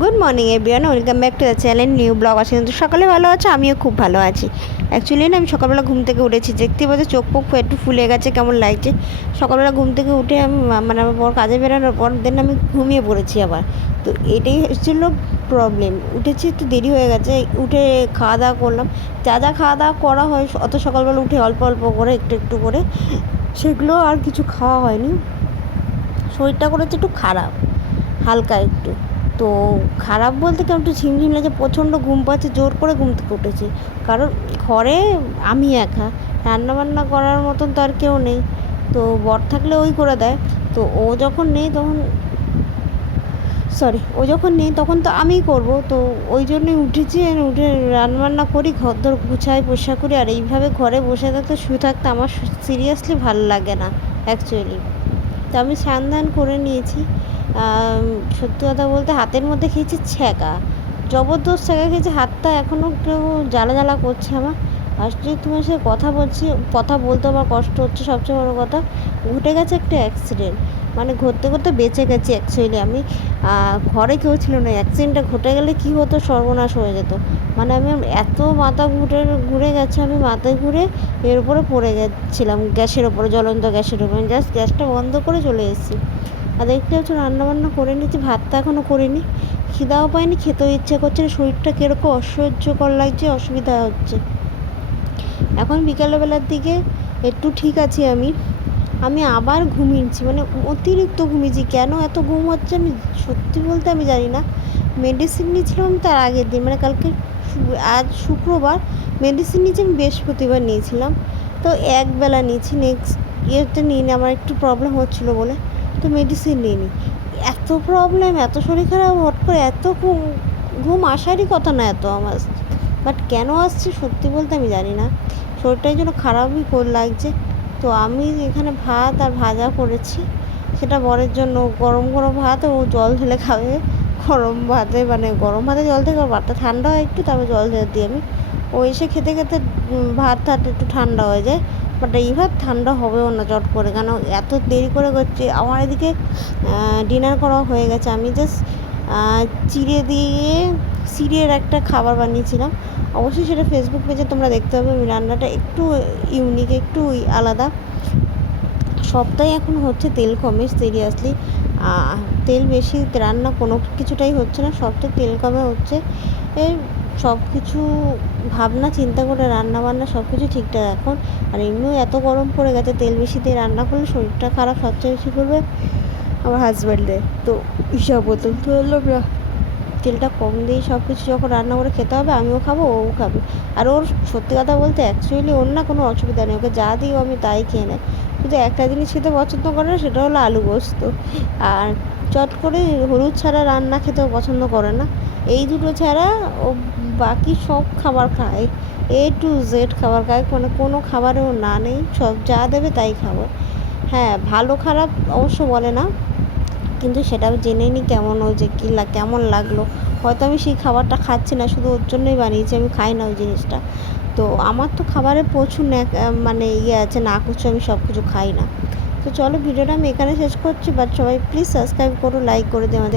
Good morning everyone welcome back to the channel new blog আছে কিন্তু সকালে ভালো আছে, আমিও খুব ভালো আছি। অ্যাকচুয়ালি না, আমি সকালবেলা ঘুম থেকে উঠেছি। দেখতে পাচ্ছি, চোখ পোক একটু ফুলে গেছে, কেমন লাগছে? সকালবেলা ঘুম থেকে উঠে আমি মানে আমার বর কাজে বেরোনোর পর দেন আমি ঘুমিয়ে পড়েছি আবার। তো এটাই হচ্ছিল প্রবলেম উঠেছি, একটু দেরি হয়ে গেছে, উঠে খাওয়া দাওয়া করলাম। যা যা খাওয়া দাওয়া করা হয় অত সকালবেলা উঠে অল্প অল্প করে, একটু একটু করে, সেগুলো আর কিছু খাওয়া হয়নি। শরীরটা করেছে একটু খারাপ, হালকা একটু। তো খারাপ বলতে কেমন একটু ঝিমঝিম লাগে প্রচণ্ড ঘুম পাচ্ছে, জোর করে ঘুম থেকে উঠেছি। কারণ ঘরে আমি একা, রান্নাবান্না করার মতন তো আর কেউ নেই। তো বর থাকলে ওই করে দেয়। তো ও যখন নেই তখন সরি ও যখন নেই তখন তো আমিই করব। তো ওই জন্যই উঠেছি উঠে রান্নাবান্না করি ঘর দর গুছাই পোষা করি। আর এইভাবে ঘরে বসে থাকতে, শুয়ে থাকতে আমার সিরিয়াসলি ভালো লাগে না অ্যাকচুয়ালি তো আমি স্নান ধান করে নিয়েছি। সত্যি কথা বলতে হাতের মধ্যে খেয়েছি ছ্যাঁকা। জবরদস্ত ছ্যাঁকা খেয়েছি, হাতটা এখনও কেউ জ্বালা জ্বালা করছে আমার। যে তোমার সাথে কথা বলছি, কথা বলতে আমার কষ্ট হচ্ছে, সবচেয়ে বড় কথা ঘটে গেছে একটা অ্যাক্সিডেন্ট মানে ঘটতে ঘটতে বেঁচে গেছি অ্যাকচুয়ালি আমি। ঘরে কেউ ছিল না অ্যাক্সিডেন্টটা ঘটে গেলে কী হতো, সর্বনাশ হয়ে যেত। মানে আমি এত মাথা ঘুরে ঘুরে গেছে, আমি মাথায় ঘুরে এর উপরে পড়ে গেছিলাম, গ্যাসের ওপরে জ্বলন্ত গ্যাসের ওপরে জাস্ট গ্যাসটা বন্ধ করে চলে এসেছি। আর দেখতে হচ্ছে রান্নাবান্না করে নিয়েছি, ভাতটা এখনও করিনি। খিদাও পাইনি, খেতেও ইচ্ছে করছে না, শরীরটা কীরকম অসহ্যকর লাগছে, অসুবিধা হচ্ছে। এখন বিকালবেলার দিকে একটু ঠিক আছি আমি। আমি আবার ঘুমিয়েছি মানে অতিরিক্ত ঘুমিয়েছি। কেন এত ঘুম হচ্ছে আমি সত্যি বলতে আমি জানি না। মেডিসিন নিয়েছিলাম তার আগের দিন মানে কালকে আজ শুক্রবার মেডিসিন নিয়েছি, আমি বৃহস্পতিবার নিয়েছিলাম। তো একবেলা নিয়েছি নেক্সট ইয়েতে নিয়ে আমার একটু প্রবলেম হচ্ছিল বলে। তো মেডিসিন নিইনি। এত প্রবলেম এত শরীর খারাপ, হট করে এত ঘুম আসারই কথা না এত আমার। বাট কেন আসছে সত্যি বলতে আমি জানি না। শরীরটাই যেন খারাপই কর- লাগছে। তো আমি এখানে ভাত আর ভাজা করেছি। সেটা বরের জন্য গরম গরম ভাত ও জল ঢেলে খাবে। গরম ভাতে মানে গরম ভাতে জল থেকে ভাতটা ঠান্ডা হয় একটু, তারপর জল দিই আমি। ও এসে খেতে খেতে ভাত টাত একটু ঠান্ডা হয়ে যায়। বাট এই ভাত ঠান্ডা হবেও না চট করে, কেন এত দেরি করে করছি? আমার এদিকে ডিনার করা হয়ে গেছে। আমি জাস্ট চিড়ে দিয়ে সিরের একটা খাবার বানিয়েছিলাম। অবশ্যই সেটা ফেসবুক পেজে তোমরা দেখতে পাবে। আমি রান্নাটা একটু ইউনিক একটু আলাদা। সবটাই এখন হচ্ছে তেল কমে সিরিয়াসলি তেল বেশি রান্না কোনো কিছুটাই হচ্ছে না সবটাই তেল কমে হচ্ছে। এই সব কিছু ভাবনা, চিন্তা করে রান্না বান্না সব কিছু ঠিকঠাক এখন। আর এমনিও এত গরম পড়ে গেছে, তেল বেশি দিয়ে রান্না করলে শরীরটা খারাপ, সবচেয়ে বেশি করবে আমার হাজব্যান্ডের তো হিসাব বলতে না তেলটা কম দিয়ে সব কিছু যখন রান্না করে খেতে হবে, আমিও খাব, ও খাবে। আর ওর সত্যি কথা বলতে অ্যাকচুয়ালি ওর না কোনো অসুবিধা নেই, ওকে যা দিই আমি তাই খেয়ে নেয়। শুধু একটা জিনিস খেতে পছন্দ করে না, সেটা হলো আলু পোস্ত। আর চট করে হলুদ ছাড়া রান্না খেতেও পছন্দ করে না। এই দুটো ছাড়া ও বাকি সব খাবার খায়। এ টু জেড খাবার খায়। মানে কোনো খাবারেও না নেই। সব যা দেবে তাই খাব। হ্যাঁ ভালো খারাপ অবশ্য বলে না। কিন্তু সেটা জেনে নিই কেমন ও যে কী কেমন লাগল। হয়তো আমি সেই খাবারটা খাচ্ছি না, শুধু ওর জন্যই বানিয়েছি। আমি খাই না ওই জিনিসটা। তো আমার তো খাবারে প্রচুর মানে ইয়ে আছে না করছে আমি সব কিছু খাই না। তো চলো ভিডিওটা আমি এখানে শেষ করছি বাট সবাই প্লিজ সাবস্ক্রাইব করো লাইক করে দিও আমাদের।